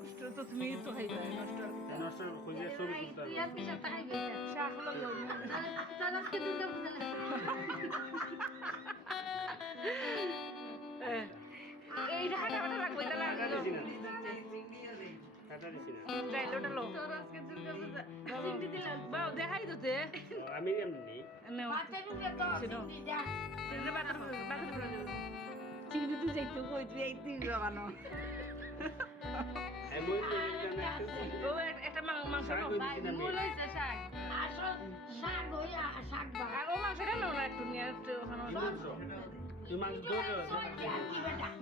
নষ্ট তো তুমি তো খাইবে নষ্ট নষ্ট খুঁজে ছবি তুলতে তুই আজকে সপ্তাহ খাইবি শাক লাগাও তাহলে আজকে দুর্গা পূজা না এই ঢাকা ওটা লাগবে এটা লাগবে কাটা দিছি না ডাইল ওটা লো তোর আজকে দুর্গা পূজা সিংটি দিলাম বাও দেখাই দিতে আমি এমনি নেও বাচ্চা ঢুকে তো সিংটি যা সিংড়া বাতার করে দেব চিংড়ি তুই যাইতে কই তুই এই তুই বানানো এমন ও একটা মাংস মূল হইছে শাক আসল শাক হইয়া শাক বা আর ও মাংসটা নাও না একটু নিয়ে একটু ওখানে তুই মাংস দোকে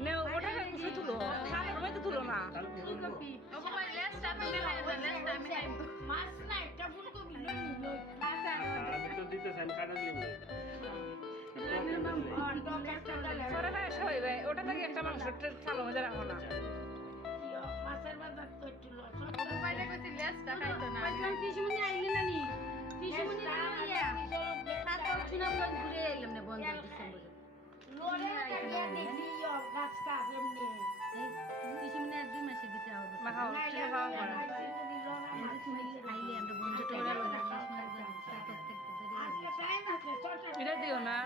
নেও ওটা উঠে তুলো সামনে তো তুলো না ফুলকপি ও বাবা লেসটা আমি খাইবো লেসটা আমি খাইবো মাছ না একটা ফুলকপি লই লই মাছ আমি তো দিতে চাই কাটা দিলি সরে ভাই সবাই ভাই ওটা থেকে একটা মাংস চালো মধ্যে রাখো না মাছের বাজার তো একটু লস মোবাইলে কইছি লেসটা খাইতো না পাইলাম টিসমুনি আইলি না নি টিসমুনি আইয়া তারপর সুনামগঞ্জ ঘুরে আইলাম না বন্ধ ডিসেম্বরে লোরে টাকা দেখি গাছ কাছ এমনি টিসমুনি আর 2 মাসের ভিতরে হবে মাখাও ঠিক খাওয়া পড়া খাইলে আমরা বন্ধু টোরা এটা দিও না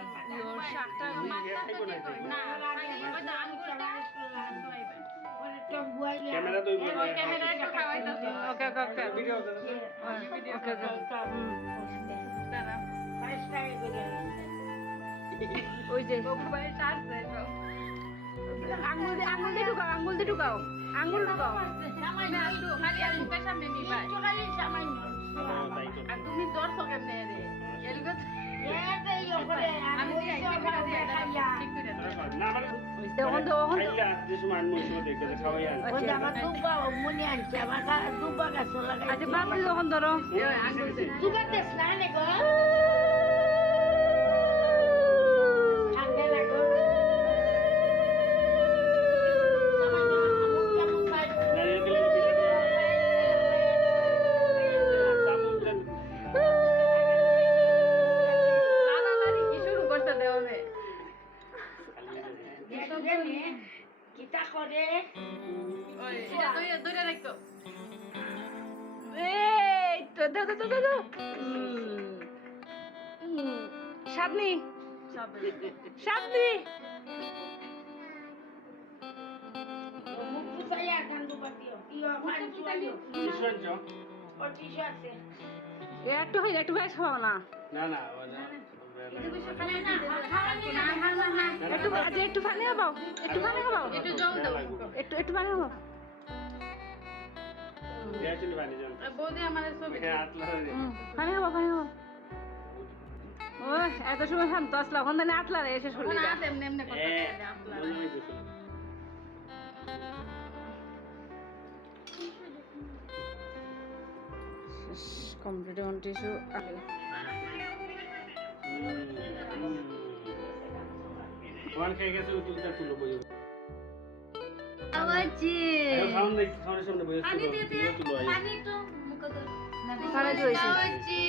ওর শাকটা না ওই তো আঙ্গুলটা টক বুয়াইলে ক্যামেরা তুই ক্যামেরা একটু খাওয়াই দাও ওকে ওকে ওকে ভিডিও ওকে ওকে দাঁড়া 5 টাকা করে ওই যে মোবাইল চার্জ দেয় আঙ্গুল দিয়ে ঢুকাও আঙ্গুল ঢুকাও সামান্য একটু খালি আর মুখের সামনে নিবা চোখালি সামান্য আর তুমি দর্শক এমনি রে এলগো এই ওপরে আমি আমি ঠিক করে দিয়ে খাইয়া ঠিক করে দাও না মানে তখন খাইলা যে সময় মুখ দেখে খাওয়াই আন ওই যে আমার দুব্বা মনে আনছে আমার দুব্বা গাছ লাগাই আচ্ছা বাবু যখন ধরো দুব্বা দেশ না নে গো ঠান্ডা লাগো লালালারি কি শুরু করতে দেওনে কিতা করে ওই এটা ধরে রাখো এই তো দাও সাতনি মুখ ফুসাইয়া গান দুব্বা দিও ইও পানি চুয়ালিও কিশোরজ ও টিশু আছে একটু হয়ে একটু বেশ খাও না না না ওটা একটু আজ একটু পানি খাও একটু জল দাও একটু পানি খাও গ্যাসিল বানি জন বৌদি আমাদের ছবি হ্যাঁ আতলা পানি খাও ও এত সময় শান্ত আসলো ওখান থেকে আটলা রে এসে শুনলি না এমনি এমনি কথা এ বলে আপনারা মনে হইছে কমপ্লিট অন টিস্যু ওয়ান খেয়ে গেছে তুলটা তুলো বই আওয়াজি খাওয়ানোর সামনে বই তুলো পানি তো মুখ তো খারাপ হয়েছে হচ্ছে